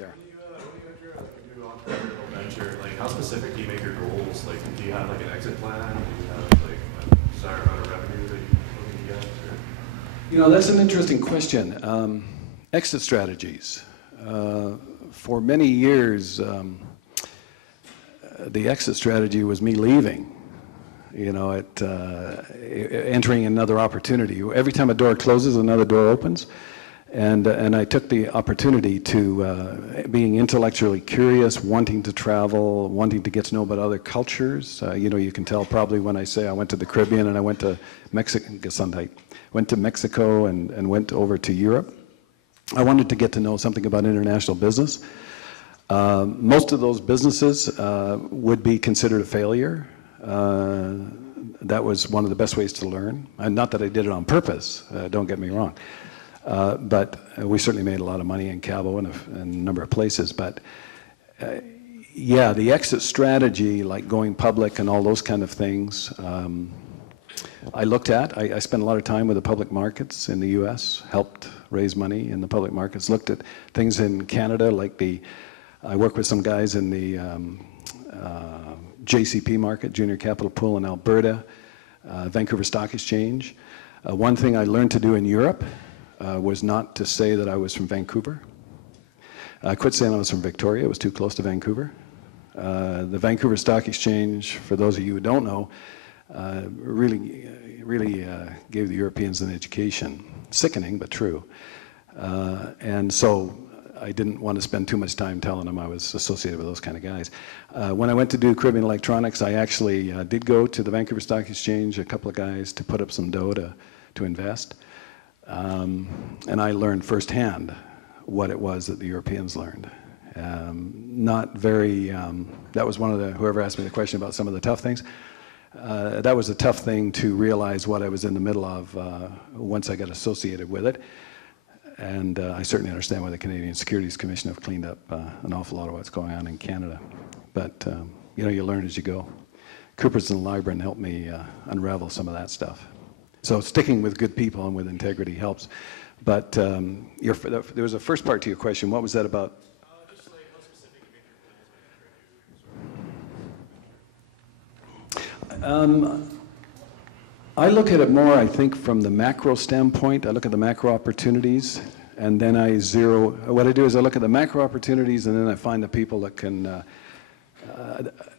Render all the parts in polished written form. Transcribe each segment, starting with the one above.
Sure. When you enter like a new entrepreneurial venture, like how specific do you make your goals? Like, do you have like an exit plan? Do you have like a desired amount of revenue that you're looking to get? Or? You know, that's an interesting question. Exit strategies. For many years, the exit strategy was me leaving. You know, entering another opportunity. Every time a door closes, another door opens. And I took the opportunity to, being intellectually curious, wanting to travel, wanting to get to know about other cultures. You know, you can tell probably when I say I went to the Caribbean and I went to Mexico and went over to Europe. I wanted to get to know something about international business. Most of those businesses would be considered a failure. That was one of the best ways to learn. And not that I did it on purpose, don't get me wrong. But we certainly made a lot of money in Cabo and a number of places. But yeah, the exit strategy, like going public and all those kind of things, I looked at. I spent a lot of time with the public markets in the U.S., helped raise money in the public markets, looked at things in Canada, like I work with some guys in the JCP market, Junior Capital Pool in Alberta, Vancouver Stock Exchange. One thing I learned to do in Europe was not to say that I was from Vancouver. I quit saying I was from Victoria. It was too close to Vancouver. The Vancouver Stock Exchange, for those of you who don't know, really gave the Europeans an education. Sickening, but true. And so I didn't want to spend too much time telling them I was associated with those kind of guys. When I went to do Caribbean Electronics, I actually did go to the Vancouver Stock Exchange, a couple of guys, to put up some dough to invest. And I learned firsthand what it was that the Europeans learned. Not very, that was one of whoever asked me the question about some of the tough things, that was a tough thing to realize what I was in the middle of once I got associated with it. And I certainly understand why the Canadian Securities Commission have cleaned up an awful lot of what's going on in Canada. But, you know, you learn as you go. Coopers and Lybrand helped me unravel some of that stuff. So sticking with good people and with integrity helps. But there was a first part to your question. What was that about? Just like how specific you make your plans when you enter a new I look at it more, I think, from the macro standpoint. I look at the macro opportunities, and then what I do is I look at the macro opportunities, and then I find the people that can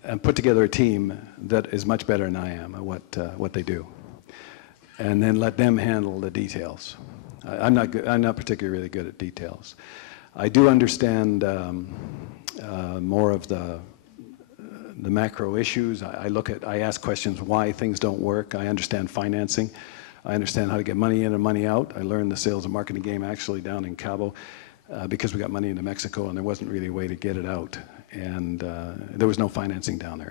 and put together a team that is much better than I am at what they do, and then let them handle the details. I'm not particularly really good at details. I do understand more of the macro issues. I ask questions why things don't work. I understand financing. I understand how to get money in and money out. I learned the sales and marketing game actually down in Cabo because we got money into Mexico and there wasn't really a way to get it out. And there was no financing down there.